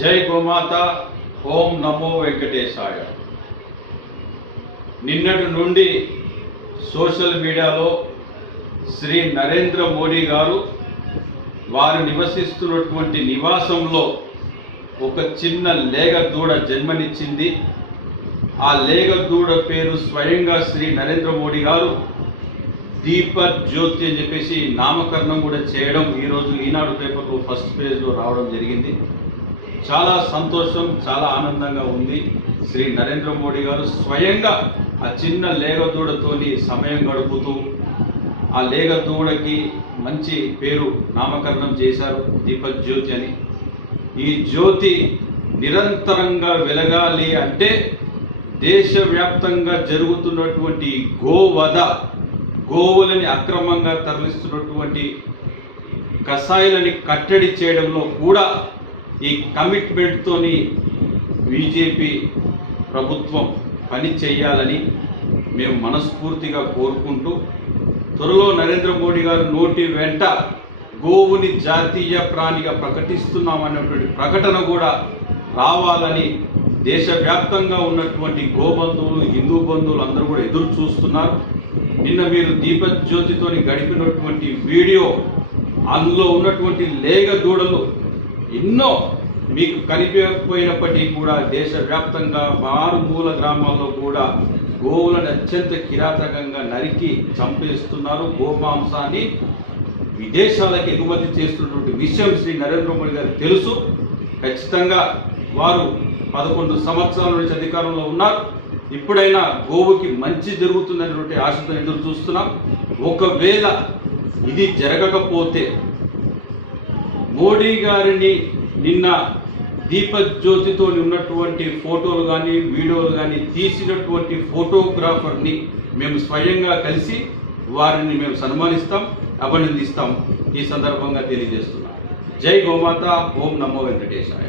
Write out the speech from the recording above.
జై గోమాత ఓం నమో వెంకటేశాయ. నిన్నటి నుండి సోషల్ మీడియాలో శ్రీ నరేంద్ర మోడీ గారు వారు నివసిస్తున్నటువంటి నివాసంలో ఒక చిన్న లేగ దూడ జన్మనిచ్చింది. ఆ లేగ దూడ పేరు స్వయంగా శ్రీ నరేంద్ర మోడీ గారు దీప జ్యోతి అని చెప్పేసి నామకరణం కూడా చేయడం ఈరోజు ఈనాడు పేపర్లో ఫస్ట్ పేజ్లో రావడం జరిగింది. చాలా సంతోషం చాలా ఆనందంగా ఉంది. శ్రీ నరేంద్ర మోడీ గారు స్వయంగా ఆ చిన్న లేగ దూడతోని సమయం గడుపుతూ ఆ లేగదూడకి మంచి పేరు నామకరణం చేశారు దీపక్ జ్యోతి అని. ఈ జ్యోతి నిరంతరంగా వెలగాలి అంటే దేశవ్యాప్తంగా జరుగుతున్నటువంటి గోవధ గోవులని అక్రమంగా తరలిస్తున్నటువంటి కషాయాలని కట్టడి చేయడంలో కూడా ఈ కమిట్మెంట్తోని బీజేపీ ప్రభుత్వం పని చేయాలని మేము మనస్ఫూర్తిగా కోరుకుంటూ త్వరలో నరేంద్ర మోడీ గారు నోటి వెంట గోవుని జాతీయ ప్రాణిగా ప్రకటిస్తున్నామన్నటువంటి ప్రకటన కూడా రావాలని దేశవ్యాప్తంగా ఉన్నటువంటి గోబంధువులు హిందూ బంధువులు అందరూ కూడా ఎదురు చూస్తున్నారు. నిన్న మీరు దీపజ్యోతితోని గడిపినటువంటి వీడియో అందులో ఉన్నటువంటి లేగ దూడలు ఎన్నో మీకు కనిపించకపోయినప్పటికీ కూడా దేశవ్యాప్తంగా మారుమూల గ్రామాల్లో కూడా గోవులను అత్యంత కిరాతకంగా నరికి చంపేస్తున్నారు. గోమాంసాన్ని విదేశాలకు ఎగుమతి చేస్తున్నటువంటి విషయం శ్రీ నరేంద్ర మోడీ గారికి తెలుసు. ఖచ్చితంగా వారు పదకొండు సంవత్సరాల నుంచి అధికారంలో ఉన్నారు. ఇప్పుడైనా గోవుకి మంచి జరుగుతుందనేటువంటి ఆశతో ఎదురు చూస్తున్నాం. ఒకవేళ ఇది జరగకపోతే మోడీ గారిని నిన్న దీపజ్యోతితో ఉన్నటువంటి ఫోటోలు కానీ వీడియోలు కానీ తీసినటువంటి ఫోటోగ్రాఫర్ని మేము స్వయంగా కలిసి వారిని మేము సన్మానిస్తాం అభినందిస్తాం. ఈ సందర్భంగా తెలియజేస్తున్నాం జై గోమాత ఓం నమో వెంకటేశాయ.